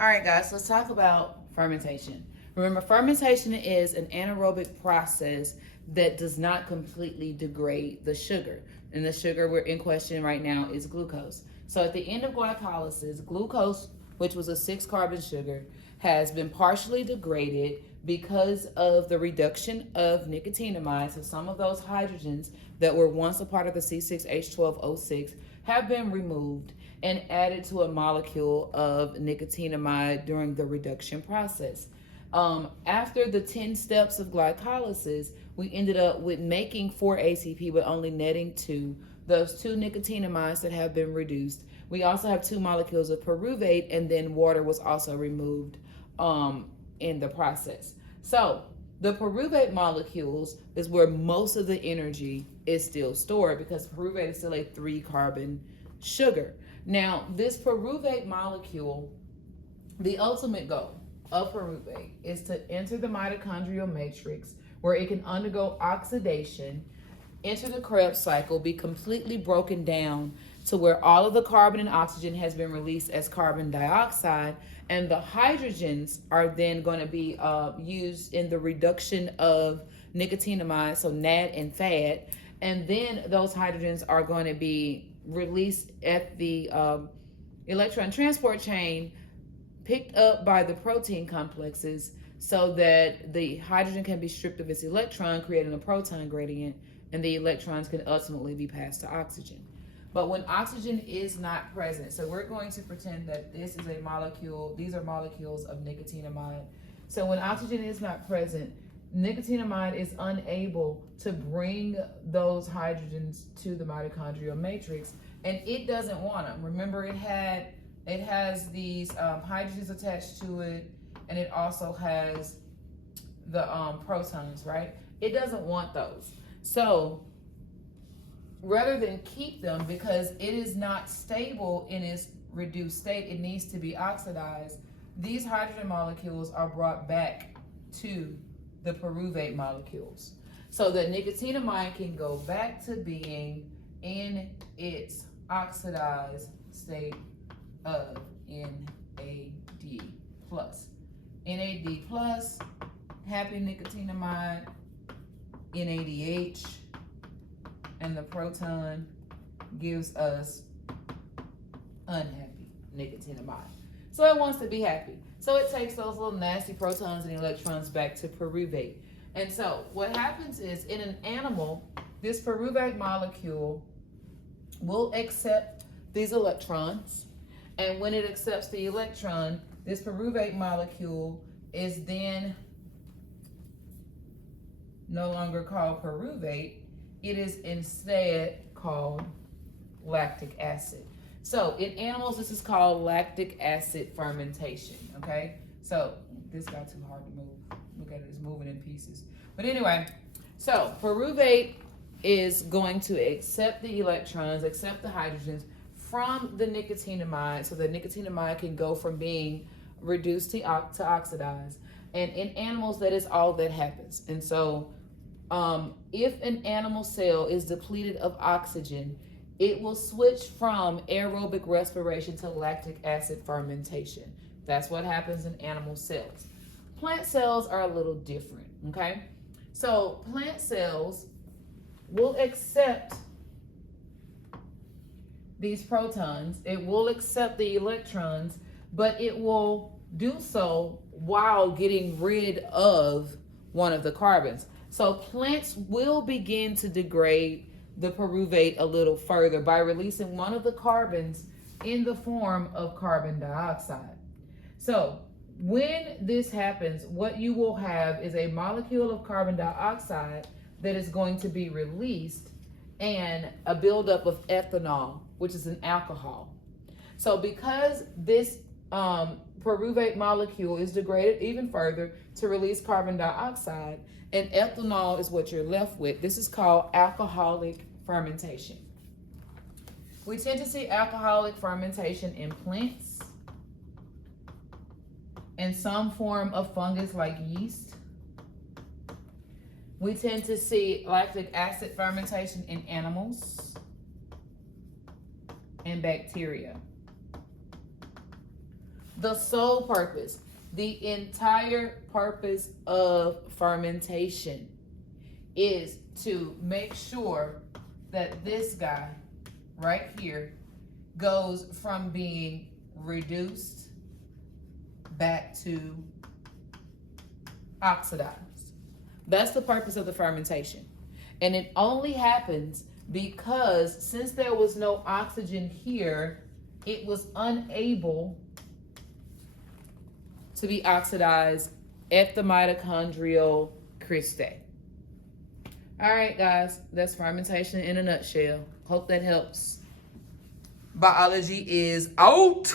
All right, guys, let's talk about fermentation. Remember, fermentation is an anaerobic process that does not completely degrade the sugar. And the sugar we're in question right now is glucose. So at the end of glycolysis, glucose, which was a 6 carbon sugar, has been partially degraded because of the reduction of nicotinamide. So some of those hydrogens that were once a part of the C6H12O6 have been removed and added to a molecule of nicotinamide during the reduction process. After the 10 steps of glycolysis, we ended up with making 4 ATP, but only netting 2. Those 2 nicotinamides that have been reduced. We also have 2 molecules of pyruvate, and then water was also removed in the process. So the pyruvate molecules is where most of the energy is still stored because pyruvate is still a 3-carbon sugar. Now, this pyruvate molecule, the ultimate goal of pyruvate is to enter the mitochondrial matrix where it can undergo oxidation, enter the Krebs cycle, be completely broken down to where all of the carbon and oxygen has been released as carbon dioxide, and the hydrogens are then going to be used in the reduction of nicotinamide, so NAD and FAD, and then those hydrogens are going to be released at the electron transport chain, picked up by the protein complexes so that the hydrogen can be stripped of its electron, creating a proton gradient, and the electrons can ultimately be passed to oxygen. But when oxygen is not present, so we're going to pretend that this is a molecule, these are molecules of nicotinamide. So when oxygen is not present, nicotinamide is unable to bring those hydrogens to the mitochondrial matrix, and it doesn't want them. Remember, it has these hydrogens attached to it, and it also has the protons, right? It doesn't want those. So rather than keep them, because it is not stable in its reduced state, it needs to be oxidized, these hydrogen molecules are brought back to the pyruvate molecules so that nicotinamide can go back to being in its oxidized state of NAD+. NAD+, happy nicotinamide, NADH, and the proton gives us unhappy nicotinamide. So it wants to be happy. So it takes those little nasty protons and electrons back to pyruvate. And so what happens is, in an animal, this pyruvate molecule will accept these electrons. And when it accepts the electron, this pyruvate molecule is then no longer called pyruvate. It is instead called lactic acid. So in animals, this is called lactic acid fermentation, okay? So this got too hard to move. Look at it, it's moving in pieces. But anyway, so pyruvate is going to accept the electrons, accept the hydrogens from the nicotinamide, so the nicotinamide can go from being reduced to oxidized. And in animals, that is all that happens. And so if an animal cell is depleted of oxygen, it will switch from aerobic respiration to lactic acid fermentation. That's what happens in animal cells. Plant cells are a little different, okay? So plant cells will accept these protons, it will accept the electrons, but it will do so while getting rid of one of the carbons. So plants will begin to degrade the pyruvate a little further by releasing one of the carbons in the form of carbon dioxide. So when this happens, what you will have is a molecule of carbon dioxide that is going to be released and a buildup of ethanol, which is an alcohol. So because this pyruvate molecule is degraded even further to release carbon dioxide, and ethanol is what you're left with, this is called alcoholic fermentation. We tend to see alcoholic fermentation in plants and some form of fungus like yeast. We tend to see lactic acid fermentation in animals and bacteria. The sole purpose, the entire purpose of fermentation is to make sure that this guy right here goes from being reduced back to oxidized. That's the purpose of the fermentation. And it only happens because since there was no oxygen here, it was unable to be oxidized at the mitochondrial cristae. All right, guys, that's fermentation in a nutshell. Hope that helps. Biology is out.